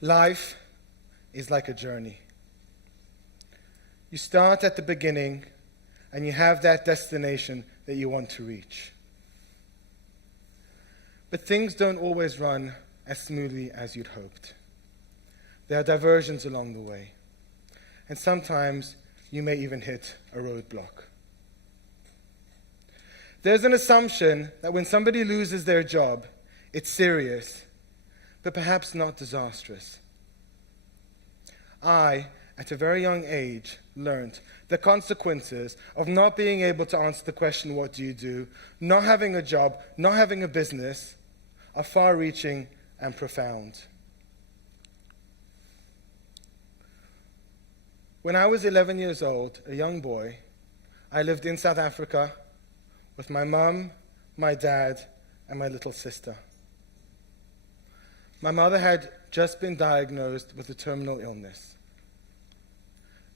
Life is like a journey. You start at the beginning and you have that destination that you want to reach. But things don't always run as smoothly as you'd hoped. There are diversions along the way. And sometimes you may even hit a roadblock. There's an assumption that when somebody loses their job, it's serious, but perhaps not disastrous. I, at a very young age, learned the consequences of not being able to answer the question, what do you do? Not having a job, not having a business, are far-reaching and profound. When I was 11 years old, a young boy, I lived in South Africa with my mum, my dad, and my little sister. My mother had just been diagnosed with a terminal illness.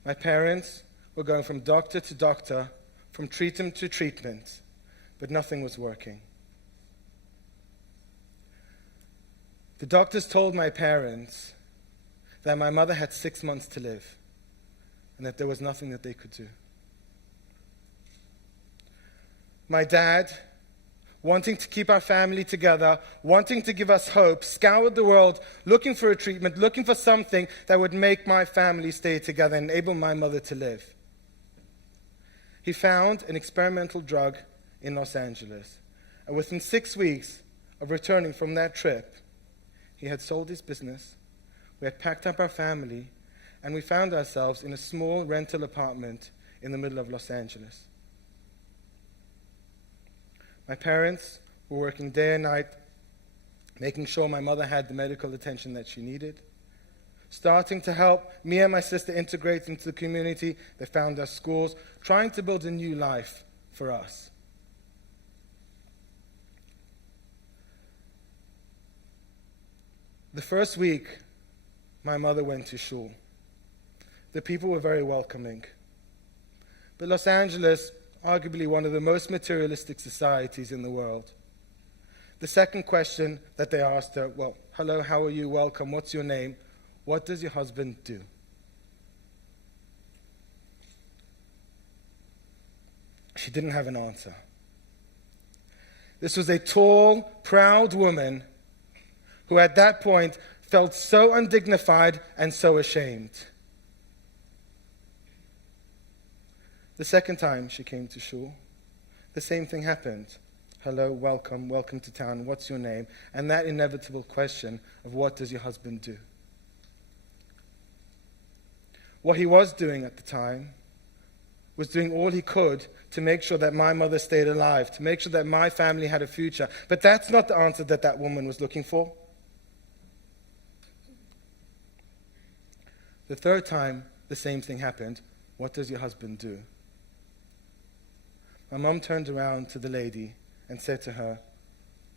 My parents were going from doctor to doctor, from treatment to treatment, but nothing was working. The doctors told my parents that my mother had 6 months to live and that there was nothing that they could do. My dad, wanting to keep our family together, wanting to give us hope, scoured the world looking for a treatment, looking for something that would make my family stay together and enable my mother to live. He found an experimental drug in Los Angeles, and within 6 weeks of returning from that trip, he had sold his business, we had packed up our family, and we found ourselves in a small rental apartment in the middle of Los Angeles. My parents were working day and night, making sure my mother had the medical attention that she needed, starting to help me and my sister integrate into the community that found us schools, trying to build a new life for us. The first week, my mother went to shul. The people were very welcoming. But Los Angeles, arguably one of the most materialistic societies in the world. The second question that they asked her, well, hello, how are you, welcome, what's your name? What does your husband do? She didn't have an answer. This was a tall, proud woman who at that point felt so undignified and so ashamed. The second time she came to shul, the same thing happened. Hello, welcome, welcome to town, what's your name? And that inevitable question of what does your husband do? What he was doing at the time was doing all he could to make sure that my mother stayed alive, to make sure that my family had a future. But that's not the answer that that woman was looking for. The third time, the same thing happened. What does your husband do? My mum turned around to the lady and said to her,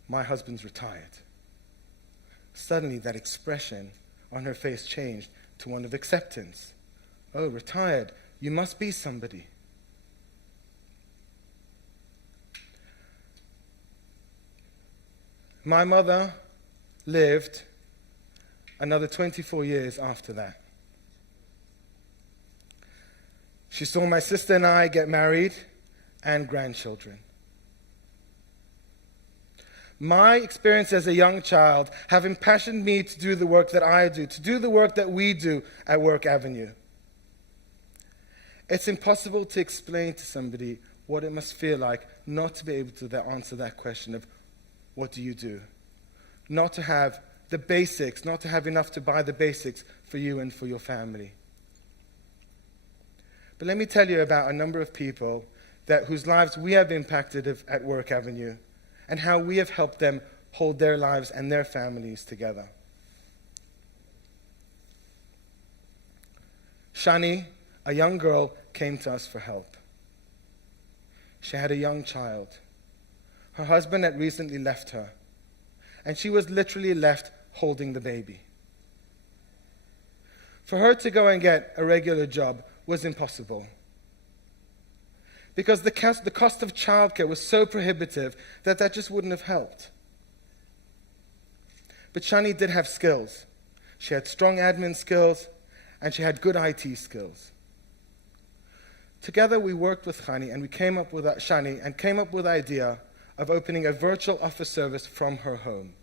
my husband's retired. Suddenly that expression on her face changed to one of acceptance. Oh, retired, you must be somebody. My mother lived another 24 years after that. She saw my sister and I get married and grandchildren. My experience as a young child have impassioned me to do the work that I do, to do the work that we do at Work Avenue. It's impossible to explain to somebody what it must feel like not to be able to answer that question of, what do you do? Not to have the basics, not to have enough to buy the basics for you and for your family. But let me tell you about a number of people whose lives we have impacted at Work Avenue and how we have helped them hold their lives and their families together. Shani, a young girl, came to us for help. She had a young child. Her husband had recently left her, and she was literally left holding the baby. For her to go and get a regular job was impossible, because the cost of childcare was so prohibitive that just wouldn't have helped. But Shani did have skills. she had strong admin skills, and she had good IT skills. Together we worked with Shani and came up with the idea of opening a virtual office service from her home.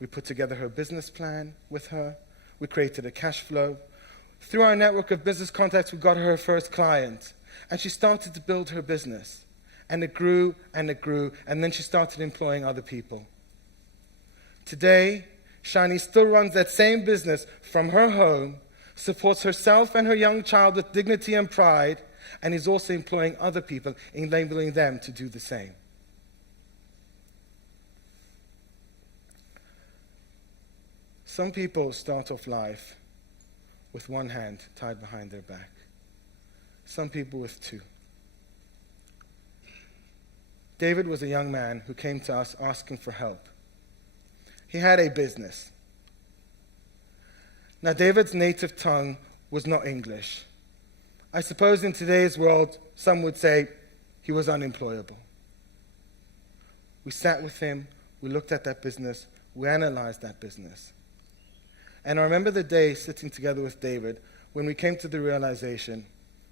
We put together her business plan with her. We created a cash flow. Through our network of business contacts, we got her first client. And she started to build her business. And it grew, and then she started employing other people. Today, Shani still runs that same business from her home, supports herself and her young child with dignity and pride, and is also employing other people, enabling them to do the same. Some people start off life with one hand tied behind their back. Some people with two. David was a young man who came to us asking for help. He had a business. Now, David's native tongue was not English. I suppose in today's world, some would say he was unemployable. We sat with him, we looked at that business, we analyzed that business. And I remember the day sitting together with David when we came to the realization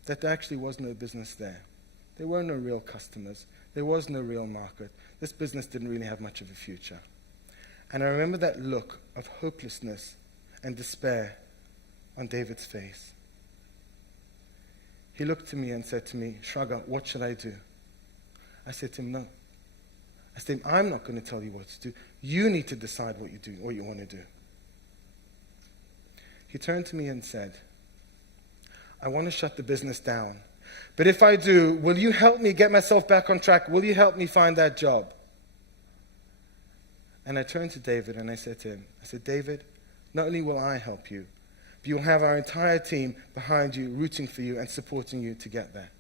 that there actually was no business there. There were no real customers. There was no real market. This business didn't really have much of a future. And I remember that look of hopelessness and despair on David's face. He looked to me and said to me, "Shraga, what should I do?" I said to him, "No." I said to him, "I'm not going to tell you what to do. You need to decide what you want to do." He turned to me and said, "I want to shut the business down. But if I do, will you help me get myself back on track? Will you help me find that job?" And I turned to David and I said to him, "David, not only will I help you, but you'll have our entire team behind you, rooting for you and supporting you to get there."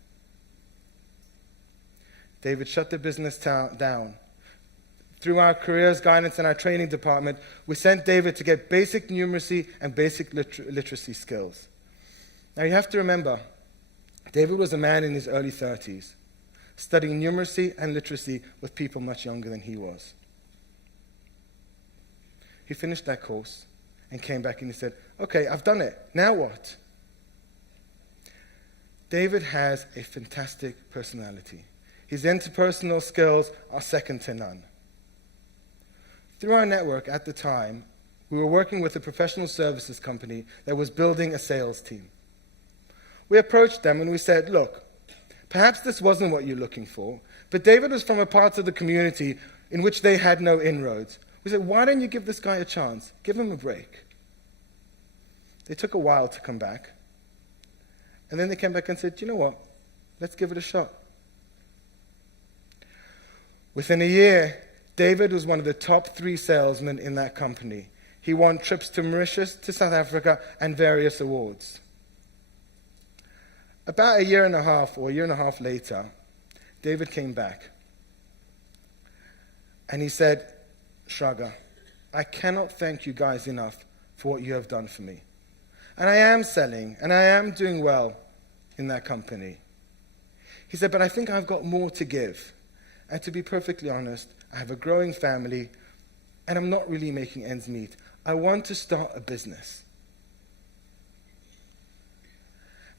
David shut the business down. Through our careers guidance and our training department, we sent David to get basic numeracy and basic literacy skills. Now you have to remember, David was a man in his early 30s, studying numeracy and literacy with people much younger than he was. He finished that course and came back and he said, "Okay, I've done it. Now what?" David has a fantastic personality. His interpersonal skills are second to none. Through our network at the time, we were working with a professional services company that was building a sales team. We approached them and we said, "Look, perhaps this wasn't what you're looking for, but David was from a part of the community in which they had no inroads. We said, why don't you give this guy a chance? Give him a break." They took a while to come back. And then they came back and said, "You know what? Let's give it a shot." Within a year, David was one of the top 3 salesmen in that company. He won trips to Mauritius, to South Africa, and various awards. About a year and a half later, David came back. And he said, "Shraga, I cannot thank you guys enough for what you have done for me. And I am selling, and I am doing well in that company." He said, "But I think I've got more to give. And to be perfectly honest, I have a growing family, and I'm not really making ends meet. I want to start a business."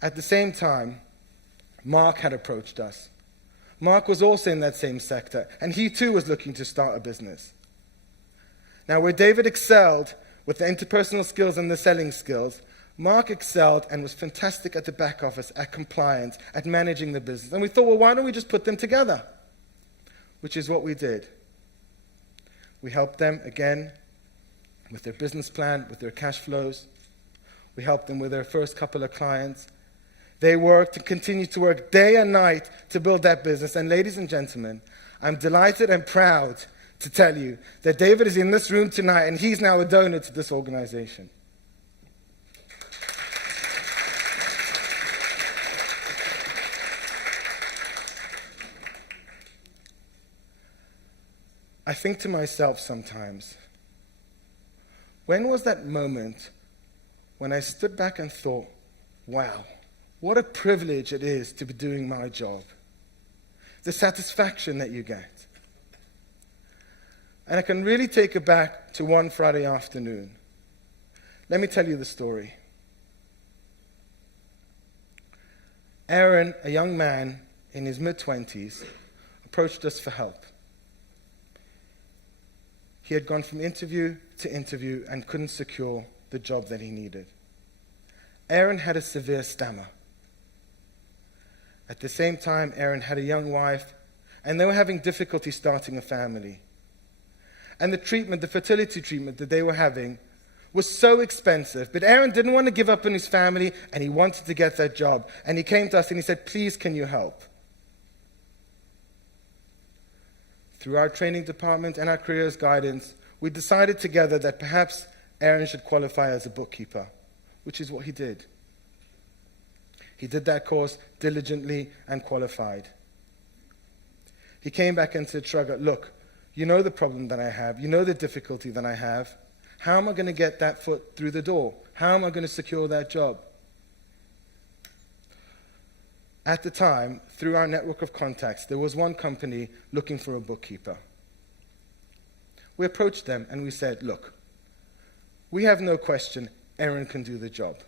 At the same time, Mark had approached us. Mark was also in that same sector, and he too was looking to start a business. Now, where David excelled with the interpersonal skills and the selling skills, Mark excelled and was fantastic at the back office, at compliance, at managing the business. And we thought, well, why don't we just put them together? Which is what we did. We helped them, again, with their business plan, with their cash flows. We helped them with their first couple of clients. They worked and continued to work day and night to build that business. And ladies and gentlemen, I'm delighted and proud to tell you that David is in this room tonight and he's now a donor to this organization. I think to myself sometimes, when was that moment when I stood back and thought, wow, what a privilege it is to be doing my job. The satisfaction that you get. And I can really take it back to one Friday afternoon Let me tell you the story. Aaron, a young man in his mid-20s, approached us for help. He had gone from interview to interview and couldn't secure the job that he needed. Aaron had a severe stammer. At the same time, Aaron had a young wife, and they were having difficulty starting a family. And the fertility treatment that they were having was so expensive. But Aaron didn't want to give up on his family, and he wanted to get that job. And he came to us and he said, "Please, can you help?" Through our training department and our careers guidance, we decided together that perhaps Aaron should qualify as a bookkeeper, which is what he did. He did that course diligently and qualified. He came back and said, "Shraga, look, you know the problem that I have. You know the difficulty that I have. How am I going to get that foot through the door? How am I going to secure that job?" At the time, through our network of contacts, there was one company looking for a bookkeeper. We approached them and we said, "Look, we have no question Aaron can do the job.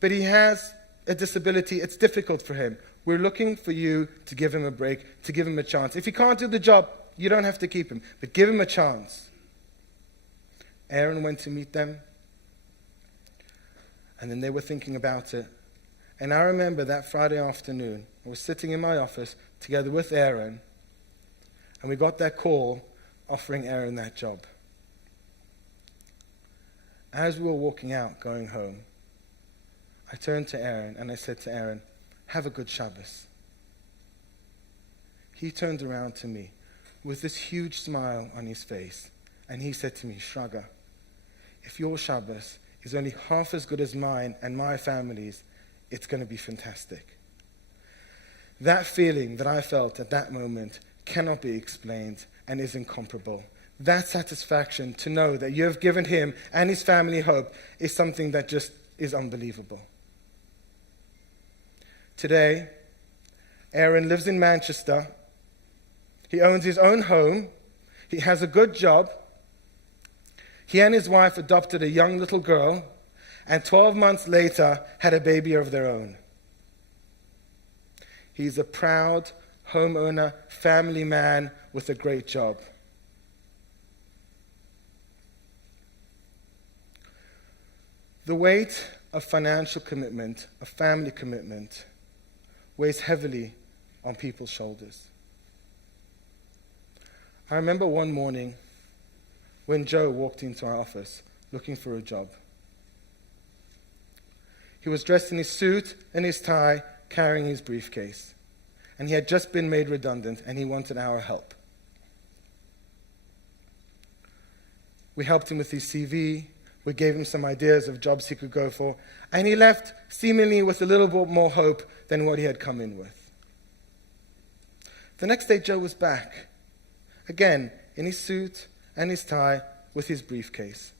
But he has a disability. It's difficult for him. We're looking for you to give him a break, to give him a chance. If he can't do the job, you don't have to keep him, but give him a chance." Aaron went to meet them, and then they were thinking about it. And I remember that Friday afternoon, I was sitting in my office together with Aaron, and we got that call offering Aaron that job. As we were walking out, going home, I turned to Aaron and I said to Aaron, "Have a good Shabbos." He turned around to me with this huge smile on his face, and he said to me, "Shraga, if your Shabbos is only half as good as mine and my family's, it's going to be fantastic." That feeling that I felt at that moment cannot be explained and is incomparable. That satisfaction to know that you have given him and his family hope is something that just is unbelievable. Today, Aaron lives in Manchester. He owns his own home. He has a good job. He and his wife adopted a young little girl, and 12 months later had a baby of their own. He's a proud homeowner, family man with a great job. The weight of financial commitment, of family commitment, weighs heavily on people's shoulders. I remember one morning when Joe walked into our office looking for a job. He was dressed in his suit and his tie, carrying his briefcase. And he had just been made redundant, and he wanted our help. We helped him with his CV. We gave him some ideas of jobs he could go for. And he left seemingly with a little bit more hope than what he had come in with. The next day, Joe was back, again, in his suit and his tie with his briefcase.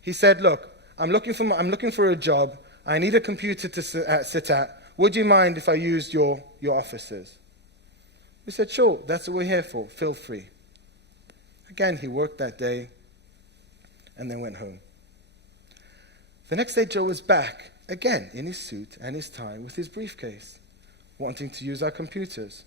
He said, "Look, I'm looking for a job. I need a computer to sit at. Would you mind if I used your offices?" We said, "Sure, that's what we're here for. Feel free." Again, he worked that day and then went home. The next day, Joe was back, again, in his suit and his tie with his briefcase, wanting to use our computers.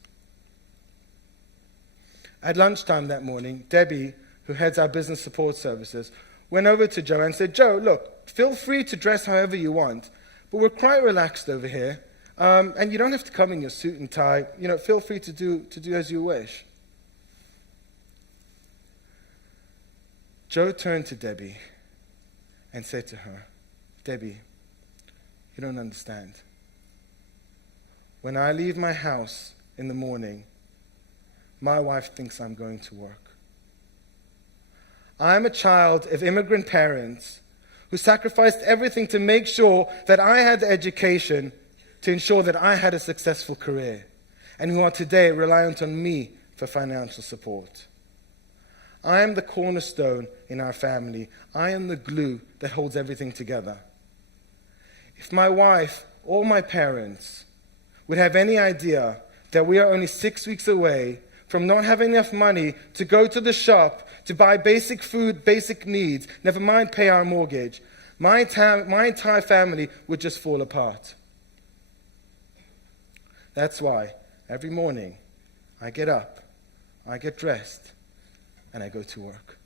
At lunchtime that morning, Debbie, who heads our business support services, went over to Joe and said, "Joe, look, feel free to dress however you want, but we're quite relaxed over here, and you don't have to come in your suit and tie. Feel free to do as you wish." Joe turned to Debbie and said to her, "Debbie, you don't understand. When I leave my house in the morning, my wife thinks I'm going to work. I'm a child of immigrant parents who sacrificed everything to make sure that I had the education to ensure that I had a successful career, and who are today reliant on me for financial support. I am the cornerstone in our family. I am the glue that holds everything together. If my wife or my parents would have any idea that we are only 6 weeks away from not having enough money to go to the shop to buy basic food, basic needs, never mind pay our mortgage, my entire family would just fall apart. That's why every morning I get up, I get dressed, and I go to work.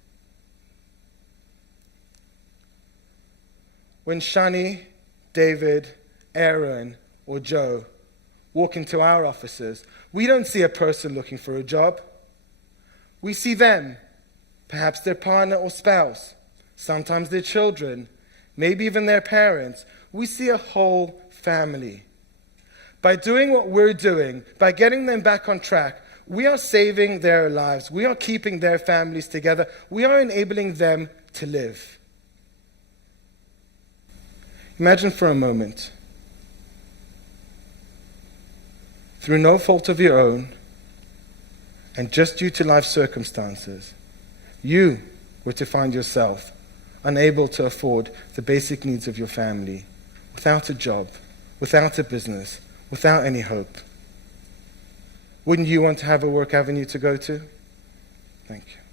When Shani, David, Aaron, or Joe walk into our offices, we don't see a person looking for a job. We see them, perhaps their partner or spouse, sometimes their children, maybe even their parents. We see a whole family. By doing what we're doing, by getting them back on track, we are saving their lives. We are keeping their families together. We are enabling them to live. Imagine for a moment, through no fault of your own, and just due to life circumstances, you were to find yourself unable to afford the basic needs of your family, without a job, without a business, without any hope. Wouldn't you want to have a work avenue to go to? Thank you.